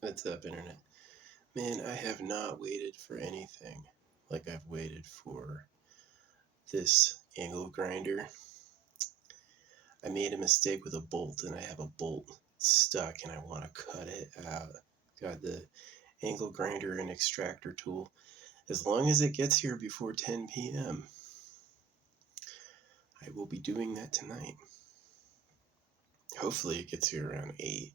What's up, Internet? Man, I have not waited for anything like I've waited for this angle grinder. I made a mistake with a bolt and I have a bolt stuck and I want to cut it out. Got the angle grinder and extractor tool. As long as it gets here before 10 p.m., I will be doing that tonight. Hopefully, it gets here around 8.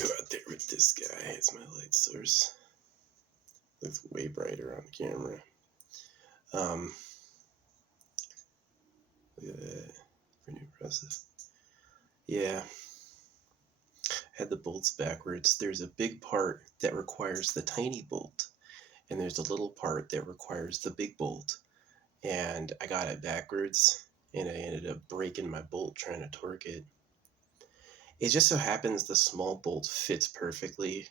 Go out there with this guy as my light source. Looks way brighter on camera. Look at that. Pretty impressive. Yeah, had the bolts backwards. There's a big part that requires the tiny bolt, and there's a little part that requires the big bolt. And I got it backwards, and I ended up breaking my bolt trying to torque it. It just so happens the small bolt fits perfectly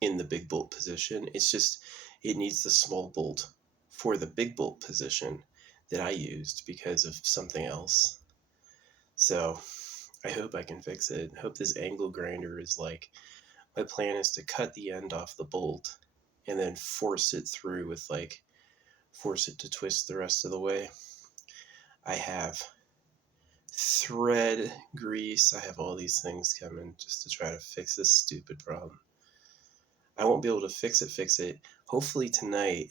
in the big bolt position. It's just, it needs the small bolt for the big bolt position that I used because of something else. So I hope I can fix it. I hope this angle grinder is like, my plan is to cut the end off the bolt and then force it through with force it to twist the rest of the way. I have thread grease. I have all these things coming just to try to fix this stupid problem. I won't be able to fix it. Hopefully tonight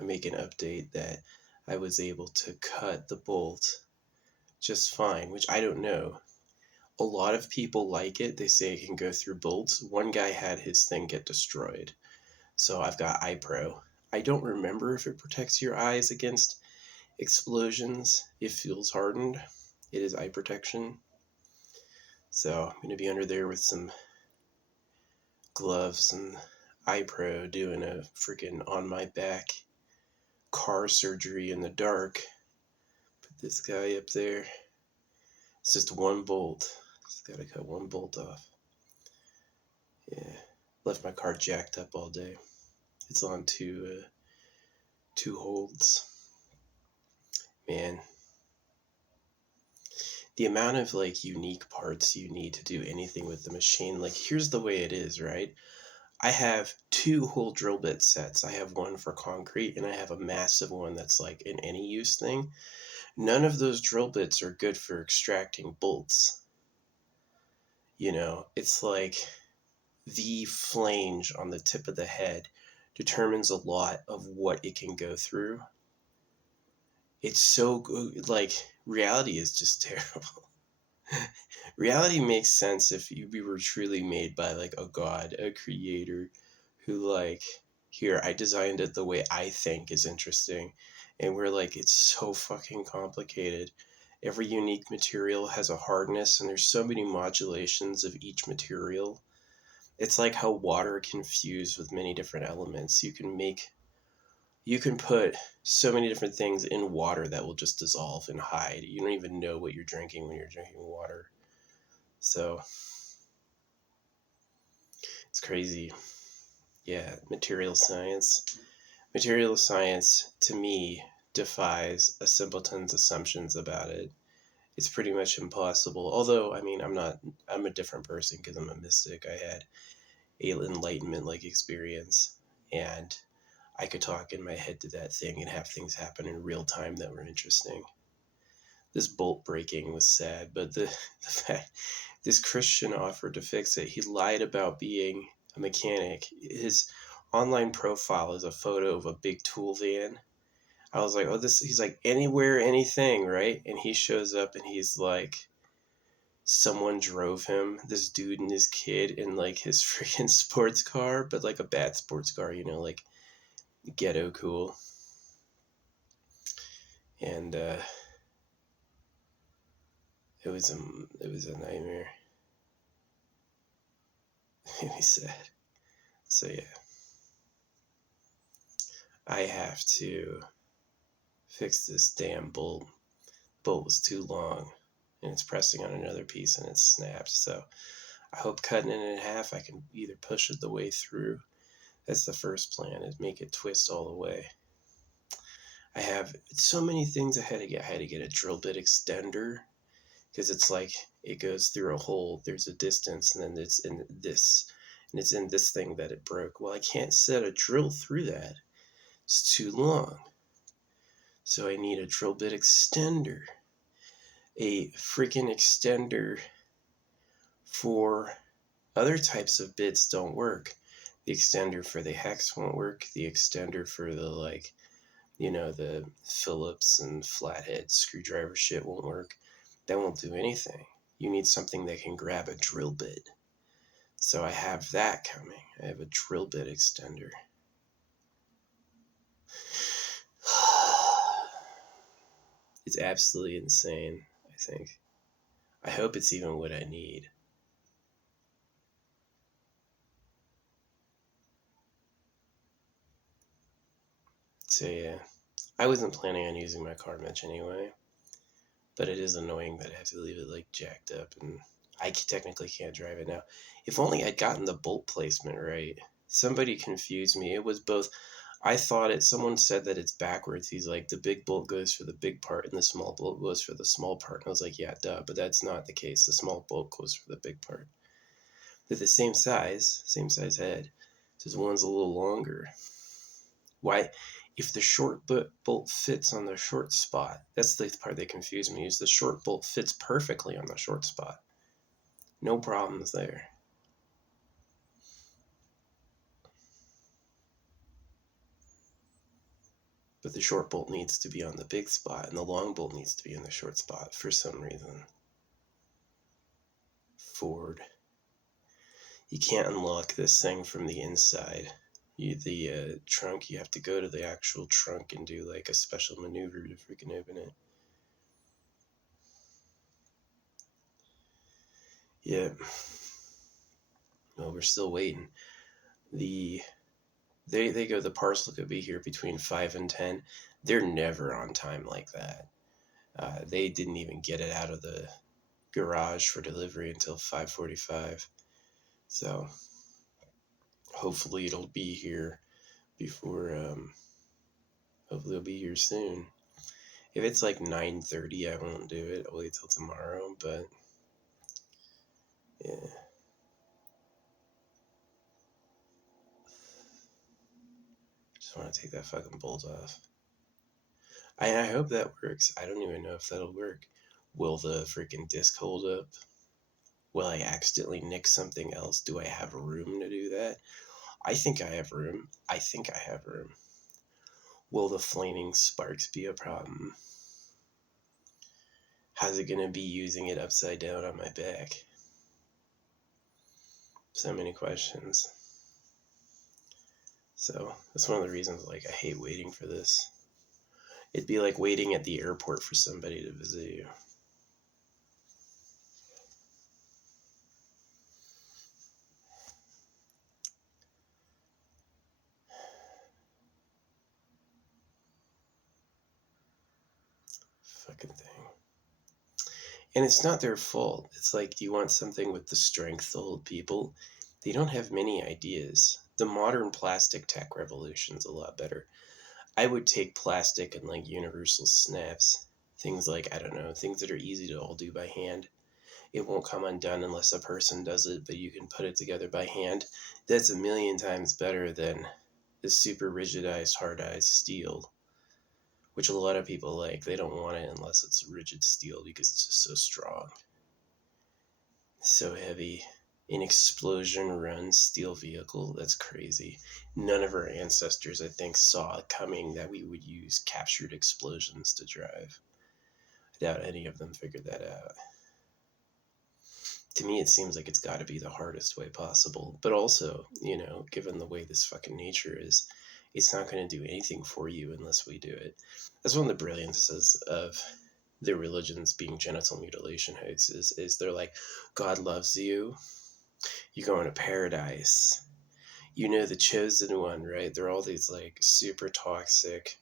I make an update that I was able to cut the bolt just fine, which I don't know. A lot of people like it. They say it can go through bolts. One guy had his thing get destroyed. So I've got iPro. I don't remember if it protects your eyes against explosions if fuel's hardened. It is eye protection. So I'm going to be under there with some gloves and iPro doing a freaking on my back car surgery in the dark. Put this guy up there. It's just one bolt. Just got to cut one bolt off. Yeah. Left my car jacked up all day. It's on two holds. Man, the amount of unique parts you need to do anything with the machine, here's the way it is, right? I have 2 whole drill bit sets. I have one for concrete and I have a massive one that's like an any use thing. None of those drill bits are good for extracting bolts. It's like the flange on the tip of the head determines a lot of what it can go through. It's so good. Reality is just terrible. Reality makes sense if we were truly made by a god, a creator who here, I designed it the way I think is interesting, and we're it's so fucking complicated. Every unique material has a hardness and there's so many modulations of each material. It's like how water can fuse with many different elements. You can put so many different things in water that will just dissolve and hide. You don't even know what you're drinking when you're drinking water. So it's crazy. Yeah, material science. Material science, to me, defies a simpleton's assumptions about it. It's pretty much impossible. Although, I'm a different person because I'm a mystic. I had an enlightenment experience, and I could talk in my head to that thing and have things happen in real time that were interesting. This bolt breaking was sad, but the fact this Christian offered to fix it, he lied about being a mechanic. His online profile is a photo of a big tool van. I was like, oh, he's like, anywhere, anything, right? And he shows up and he's like, someone drove him, this dude and his kid, in his freaking sports car, but a bad sports car, ghetto cool. And it was a nightmare. It was sad. So yeah, I have to fix this damn bolt. Bolt was too long, and it's pressing on another piece, and it's snapped. So I hope cutting it in half, I can either push it the way through. That's the first plan, is make it twist all the way. I have so many things I had to get. I had to get a drill bit extender because it's like it goes through a hole, there's a distance, and then it's in this, and it's in this thing that it broke. Well, I can't set a drill through that. It's too long. So I need a drill bit extender. A freaking extender for other types of bits don't work. The extender for the hex won't work. The extender for the, like, the Phillips and flathead screwdriver shit won't work. That won't do anything. You need something that can grab a drill bit. So I have that coming. I have a drill bit extender. It's absolutely insane, I think. I hope it's even what I need. So yeah, I wasn't planning on using my car much anyway, but it is annoying that I have to leave it like jacked up, and I technically can't drive it now. If only I'd gotten the bolt placement right. Somebody confused me. It was both. I thought someone said that it's backwards. He's like, the big bolt goes for the big part and the small bolt goes for the small part. And I was like, yeah, duh, but that's not the case. The small bolt goes for the big part. They're the same size head. Just one's a little longer. Why? If the short bolt fits on the short spot, that's the part that confused me, is the short bolt fits perfectly on the short spot. No problems there. But the short bolt needs to be on the big spot, and the long bolt needs to be in the short spot for some reason. Ford. You can't unlock this thing from the inside. The trunk, you have to go to the actual trunk and do like a special maneuver to freaking open it. Yeah. Well, we're still waiting. They go, the parcel could be here between 5 and 10. They're never on time like that. They didn't even get it out of the garage for delivery until 5:45. So hopefully it'll be here before, hopefully it'll be here soon. If it's like 9:30, I won't do it. I'll wait till tomorrow, but yeah. Just want to take that fucking bolt off. I hope that works. I don't even know if that'll work. Will the freaking disc hold up? Will I accidentally nick something else? Do I have room to do that? I think I have room. Will the flaming sparks be a problem? How's it going to be using it upside down on my back? So many questions. So that's one of the reasons, like, I hate waiting for this. It'd be like waiting at the airport for somebody to visit you. Fucking thing. And it's not their fault. It's like, do you want something with the strength to hold people? They don't have many ideas. The modern plastic tech revolution's a lot better. I would take plastic and like universal snaps. Things like, I don't know, things that are easy to all do by hand. It won't come undone unless a person does it, but you can put it together by hand. That's a million times better than the super rigidized, hard-eyed steel, which a lot of people like. They don't want it unless it's rigid steel because it's just so strong. So heavy. An explosion-run steel vehicle, that's crazy. None of our ancestors, I think, saw coming that we would use captured explosions to drive. I doubt any of them figured that out. To me, it seems like it's got to be the hardest way possible. But also, given the way this fucking nature is, it's not going to do anything for you unless we do it. That's one of the brilliances of the religions being genital mutilation hoaxes, is they're like, God loves you, you're going to paradise, the chosen one, right? They're all these like super toxic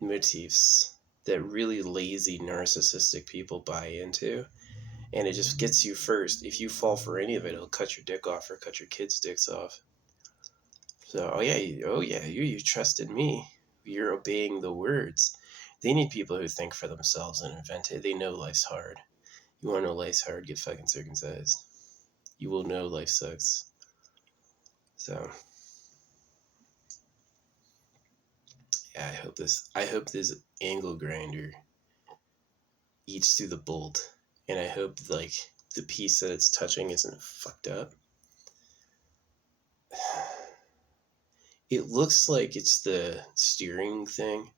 motifs that really lazy narcissistic people buy into. And it just gets you first. If you fall for any of it, it'll cut your dick off or cut your kids' dicks off. So, you trusted me. You're obeying the words. They need people who think for themselves and invent it. They know life's hard. You want to know life's hard? Get fucking circumcised. You will know life sucks. So, yeah, I hope this angle grinder eats through the bolt, and I hope like the piece that it's touching isn't fucked up. It looks like it's the steering thing,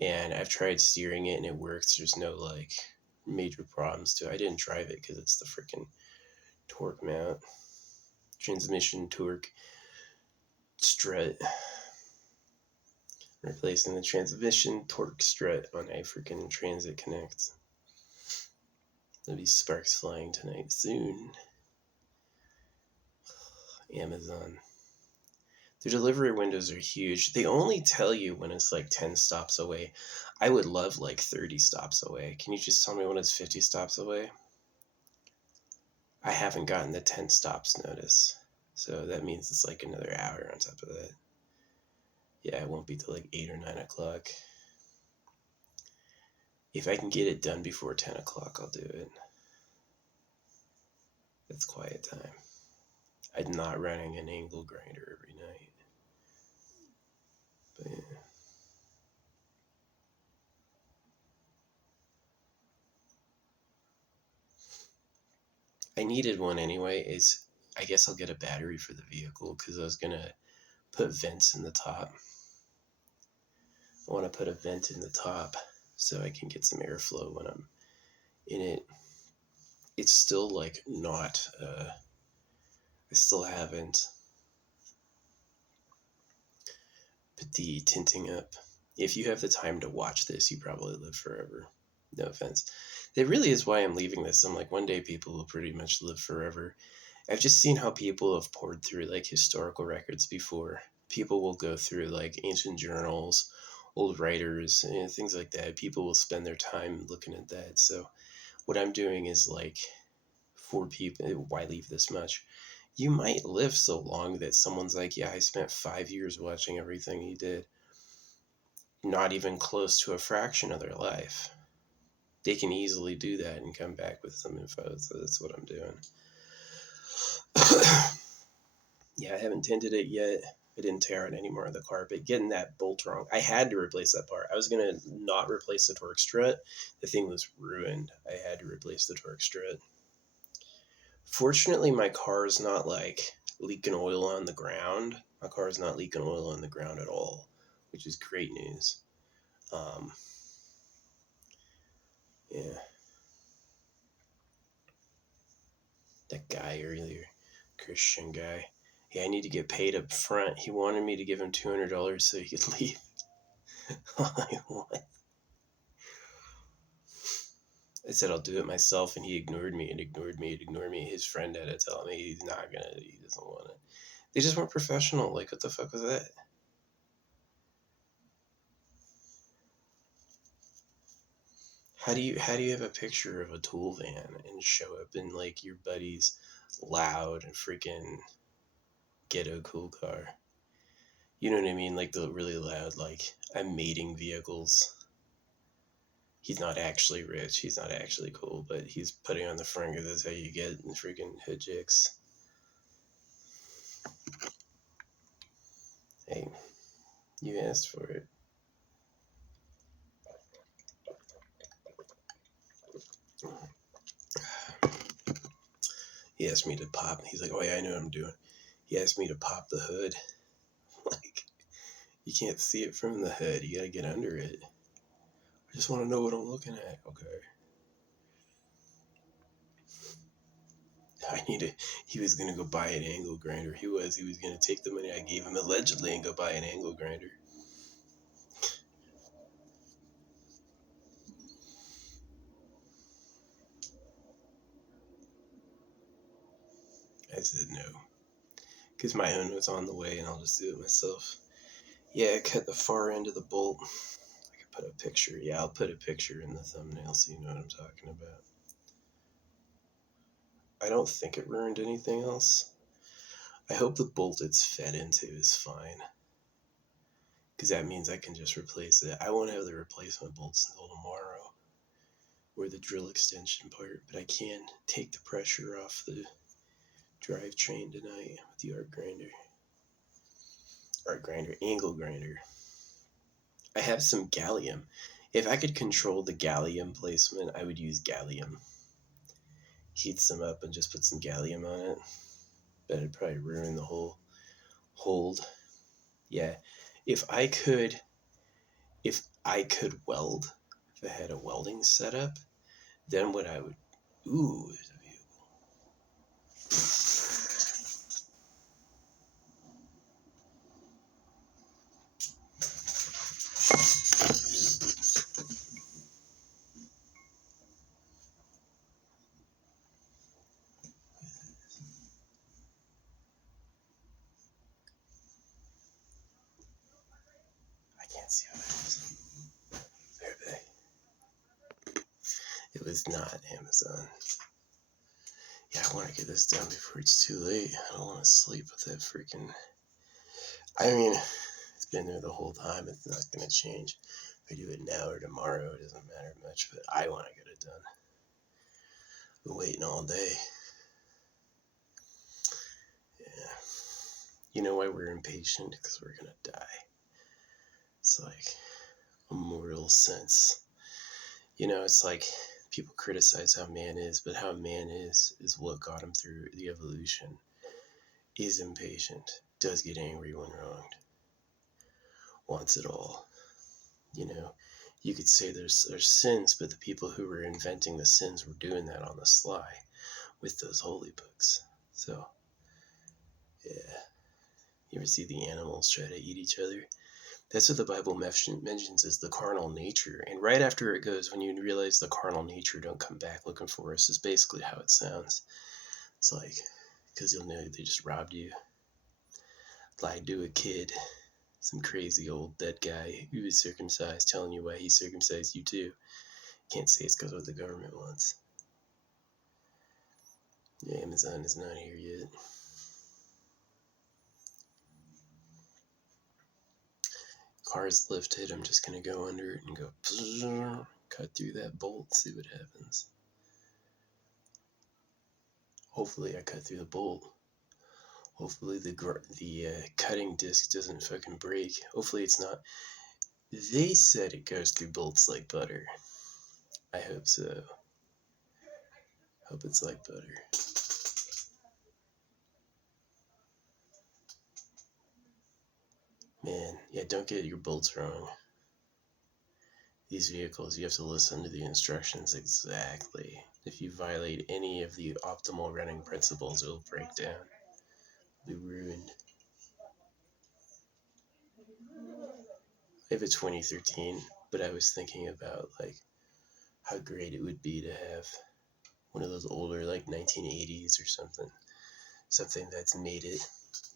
and I've tried steering it and it works. There's no like major problems to it. I didn't drive it because it's the freaking torque mount, transmission torque strut. Replacing the transmission torque strut on a freaking Transit Connect. There'll be sparks flying tonight soon. Amazon. Their delivery windows are huge. They only tell you when it's like 10 stops away. I would love like 30 stops away. Can you just tell me when it's 50 stops away? I haven't gotten the 10 stops notice. So that means it's like another hour on top of that. Yeah, it won't be till like 8 or 9 o'clock. If I can get it done before 10 o'clock, I'll do it. It's quiet time. I'm not running an angle grinder every night. But yeah. I needed one anyway. I guess I'll get a battery for the vehicle because I was going to put vents in the top. I want to put a vent in the top so I can get some airflow when I'm in it. It's still like not, I still haven't put the tinting up. If you have the time to watch this, you probably live forever. No offense. That really is why I'm leaving this. I'm like, one day people will pretty much live forever. I've just seen how people have poured through like historical records before. People will go through like ancient journals, old writers, and things like that. People will spend their time looking at that. So what I'm doing is like, for people, why leave this much? You might live so long that someone's like, yeah, I spent 5 years watching everything he did. Not even close to a fraction of their life. They can easily do that and come back with some info. So that's what I'm doing. Yeah, I haven't tinted it yet. I didn't tear out any more of the carpet. Getting that bolt wrong. I had to replace that part. I was going to not replace the torque strut. The thing was ruined. I had to replace the torque strut. Fortunately, my car is not like leaking oil on the ground. My car is not leaking oil on the ground at all, which is great news. Yeah. That guy earlier, Christian guy. Yeah, I need to get paid up front. He wanted me to give him $200 so he could leave. Like, what? I said I'll do it myself, and he ignored me and ignored me and ignored me. His friend had to tell me he's not gonna. He doesn't want it. They just weren't professional. Like, what the fuck was that? How do you have a picture of a tool van and show up in like your buddy's loud and freaking ghetto cool car? You know what I mean? Like the really loud, like I'm mating vehicles. He's not actually rich. He's not actually cool, but he's putting on the front because that's how you get in freaking hood chicks. Hey, you asked for it. He asked me to pop. He's like, oh yeah, I know what I'm doing. He asked me to pop the hood. Like, you can't see it from the hood. You gotta get under it. I just want to know what I'm looking at. Okay. He was gonna go buy an angle grinder. He was gonna take the money I gave him allegedly and go buy an angle grinder. I said no. Because my own was on the way and I'll just do it myself. Yeah, I cut the far end of the bolt. I could put a picture. Yeah, I'll put a picture in the thumbnail so you know what I'm talking about. I don't think it ruined anything else. I hope the bolt it's fed into is fine. because that means I can just replace it. I won't have the replacement bolts until tomorrow, or the drill extension part, but I can take the pressure off the drivetrain tonight with the angle grinder. I have some gallium. If I could control the gallium placement, I would use gallium. Heat some up and just put some gallium on it. But it'd probably ruin the whole hold. Yeah. If I could weld, if I had a welding setup, then what I would, ooh, I can't see what it is. There. It was not Amazon. Yeah, I want to get this done before it's too late. I don't want to sleep with that freaking... I mean, it's been there the whole time. It's not going to change. If I do it now or tomorrow, it doesn't matter much. But I want to get it done. I've been waiting all day. Yeah. You know why we're impatient? Because we're going to die. It's like a mortal sense. You know, it's like people criticize how man is, but how man is what got him through the evolution. Is impatient, does get angry when wronged, wants it all. You know, you could say there's sins, but the people who were inventing the sins were doing that on the sly with those holy books. So, yeah. You ever see the animals try to eat each other? That's what the Bible mentions as the carnal nature. And right after it goes, when you realize the carnal nature don't come back looking for us, is basically how it sounds. It's like, because you'll know they just robbed you. Lied to a kid. Some crazy old dead guy who was circumcised telling you why he circumcised you too. Can't say it's because of what the government wants. Yeah, Amazon is not here yet. Car's lifted. I'm just going to go under it and go cut through that bolt, see what happens. Hopefully I cut through the bolt. Hopefully the cutting disc doesn't fucking break. Hopefully it's not. They said it goes through bolts like butter. I hope so. Hope it's like butter. Man, yeah, don't get your bolts wrong. These vehicles, you have to listen to the instructions exactly. If you violate any of the optimal running principles, it'll break down. Be ruined. I have a 2013, but I was thinking about like how great it would be to have one of those older like 1980s or something that's made it.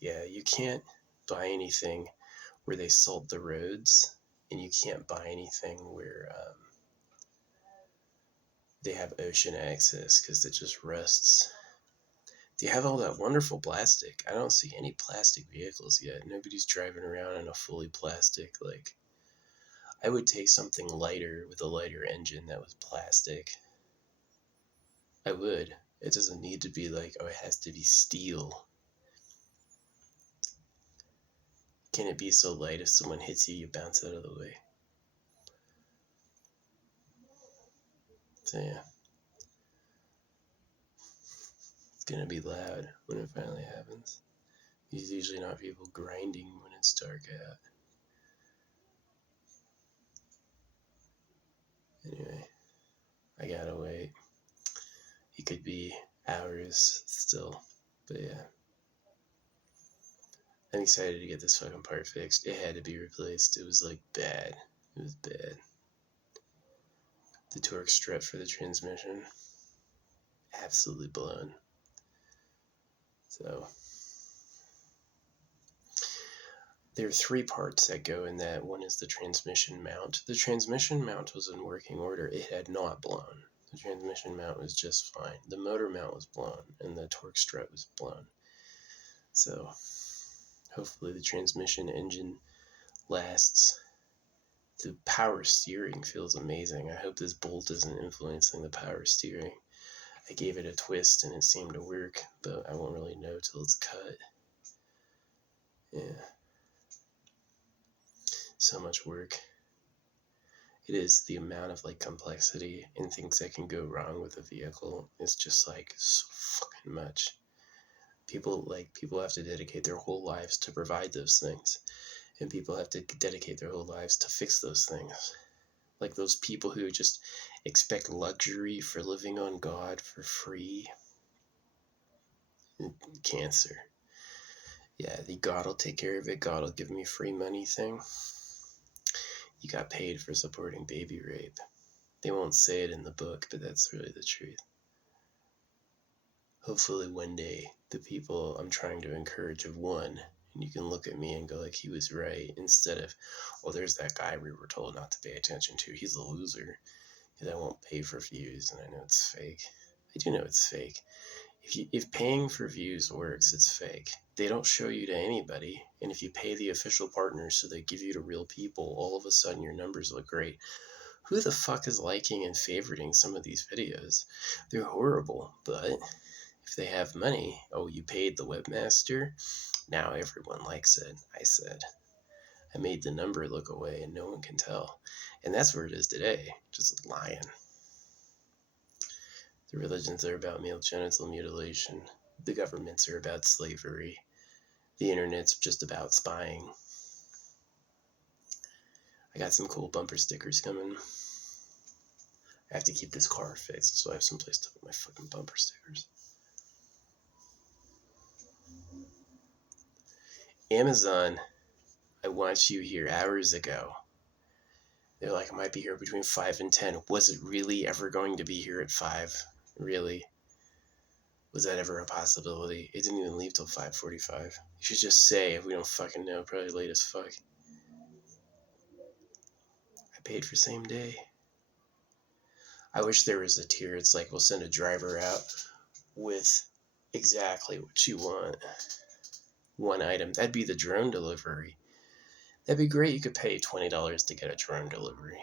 Yeah, you can't buy anything where they salt the roads, and you can't buy anything where they have ocean access because it just rusts. They have all that wonderful plastic. I don't see any plastic vehicles yet. Nobody's driving around in a fully plastic, like... I would take something lighter with a lighter engine that was plastic. I would. It doesn't need to be like, oh, it has to be steel. Can it be so light if someone hits you, you bounce out of the way? So yeah. It's gonna be loud when it finally happens. There's usually not people grinding when it's dark out. Anyway, I gotta wait. It could be hours still, but yeah. I'm excited to get this fucking part fixed. It had to be replaced. It was like bad. It was bad. The torque strut for the transmission, absolutely blown. So there are 3 parts that go in that. One is the transmission mount. The transmission mount was in working order. It had not blown. The transmission mount was just fine. The motor mount was blown, and the torque strut was blown. So hopefully the transmission engine lasts. The power steering feels amazing. I hope this bolt isn't influencing the power steering. I gave it a twist and it seemed to work, but I won't really know till it's cut. Yeah. So much work. It is the amount of complexity and things that can go wrong with a vehicle. It's just so fucking much. People have to dedicate their whole lives to provide those things, and people have to dedicate their whole lives to fix those things. Like those people who just expect luxury for living on God for free. Cancer. Yeah, the God will take care of it, God will give me free money thing. You got paid for supporting baby rape. They won't say it in the book, but that's really the truth. Hopefully one day, the people I'm trying to encourage have won, and you can look at me and go he was right, instead of, there's that guy we were told not to pay attention to. He's a loser, because I won't pay for views, and I know it's fake. I do know it's fake. If paying for views works, it's fake. They don't show you to anybody, and if you pay the official partners so they give you to real people, all of a sudden your numbers look great. Who the fuck is liking and favoriting some of these videos? They're horrible, but if they have money, you paid the webmaster, now everyone likes it. I said, I made the number look away and no one can tell. And that's where it is today, just lying. The religions are about male genital mutilation. The governments are about slavery. The internet's just about spying. I got some cool bumper stickers coming. I have to keep this car fixed so I have someplace to put my fucking bumper stickers. Amazon, I want you here hours ago. They're like, I might be here between 5 and 10. Was it really ever going to be here at 5? Really? Was that ever a possibility? It didn't even leave till 5:45. You should just say, if we don't fucking know, probably late as fuck. I paid for same day. I wish there was a tier. It's like, we'll send a driver out with exactly what you want. One item. That'd be the drone delivery. That'd be great. You could pay $20 to get a drone delivery.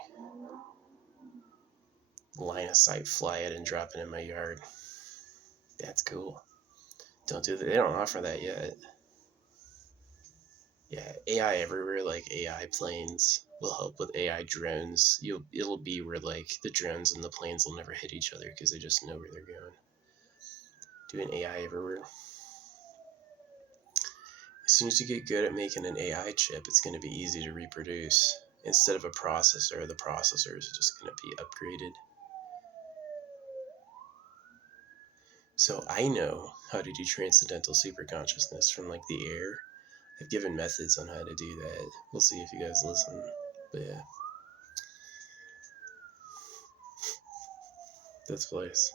Line of sight, fly it and drop it in my yard. That's cool. Don't do that. They don't offer that yet. Yeah, AI everywhere, like AI planes will help with AI drones. It'll be where the drones and the planes will never hit each other because they just know where they're going. Doing AI everywhere. As soon as you get good at making an AI chip, it's going to be easy to reproduce. Instead of a processor, the processor is just going to be upgraded. So I know how to do transcendental superconsciousness from the air. I've given methods on how to do that. We'll see if you guys listen. But yeah. This place.